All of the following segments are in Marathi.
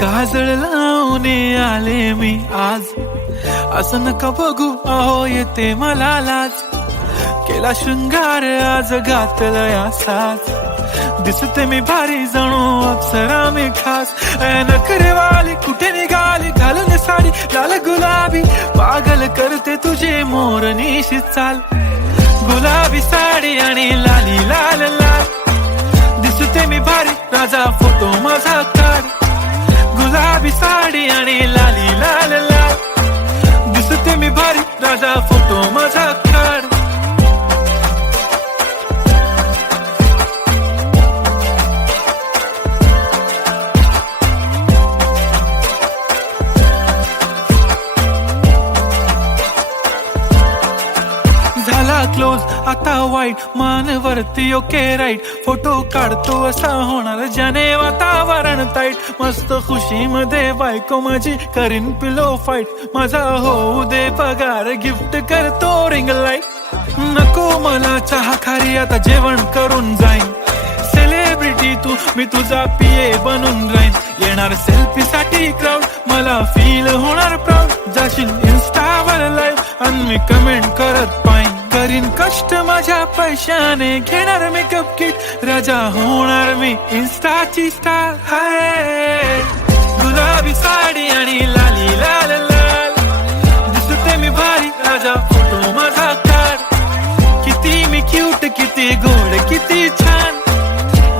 काजळ लावून आले मी आज, असं नका बघू अहो येते मला लाज. केला शृंगार आज घातलंय असाच, दिसते मी भारी जणू अप्सरा मी खास. नखरेवाली कुठे निघाली घालून साडी लाल गुलाबी, पागल करते तुझे मोरनीशी चाल. गुलाबी साडी आणि लाली लाल लाल, दिसते मी भारी राजा फोटो माझा काढ. गुलाबी साडी आणि लाली लाल लाल, दिसते मी भारी राजा फोटो माझा काढ. झाला क्लोज आता वाईट, मान वरती ओके राईट. फोटो काढतो असा होणार ज्याने वातावरण ताईट. मस्त खुशी मध्ये बायको माझी करीन पिलो फाईट. माझा होऊ दे पगार गिफ्ट करतो रिंग लाईट. नको मला चहा खारी आता जेवण करून जाईन. सेलिब्रिटी तू मी तुझा पिये बनून राहीन. येणार सेल्फी साठी क्राऊड मला फील होणार प्राऊड. जाशील इन्स्टावर लाईव्ह आणि मी कमेंट करत पाईन. करीन कष्ट माझ्या पैशाने घेणार मेकअप किट. राजा होणार मी इन्स्टाची स्टार. हाय गुलाबी साडी आणि लाली लाल लाल, दिसते मी भारी राजा फोटो माझा काढ. किती मी क्यूट किती गोड किती छान,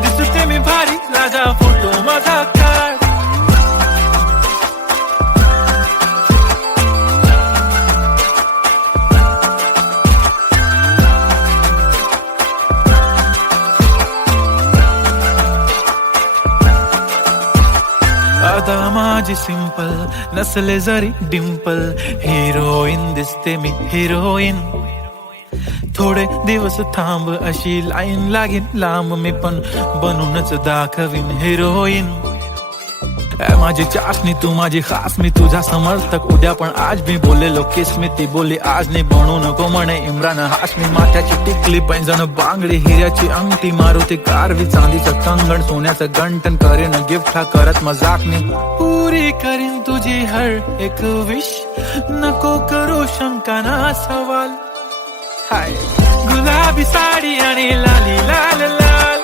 दिसते मी भारी राजा फोटो माझा काढ. आता माझी सिंपल नसले जरी डिंपल, हिरोईन दिसते मी हिरोईन. थोडे दिवस थांब अशी लाईन लागेल लांब, मी पण बनूनच दाखवीन हिरोईन. माझी चाशनी तू माझी खास, मी तुझा समर्थक उद्या पण आज. मी बोललेलो किस मी ती बोली आज नाही. बनू नको म्हणे इम्रान हाशमी. माथ्याची टिकली पैंजण बांगडी, हिऱ्याची अंगठी, मारुती कारवी, चांदीचं कंगण, सोन्याचं गंटन. करीन गिफ्ट हा करत मजाकनी. पुरी करीन तुझी हर एक विश, नको करू शंका ना सवाल. हाय गुलाबी साडी आणि लाली लाल लाल,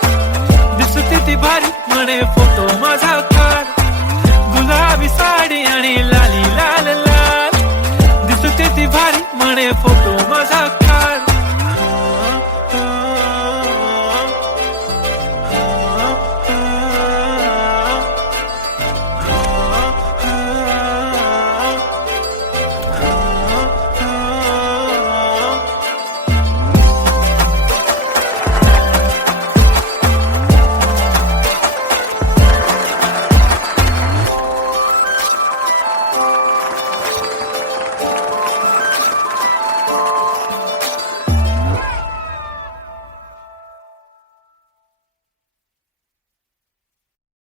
दिसते ती भारी म्हणे फोटो माझा काढ. गुलाबी साडी आणि लाली लाल लाल, दिसते ती भारी म्हणे फोटो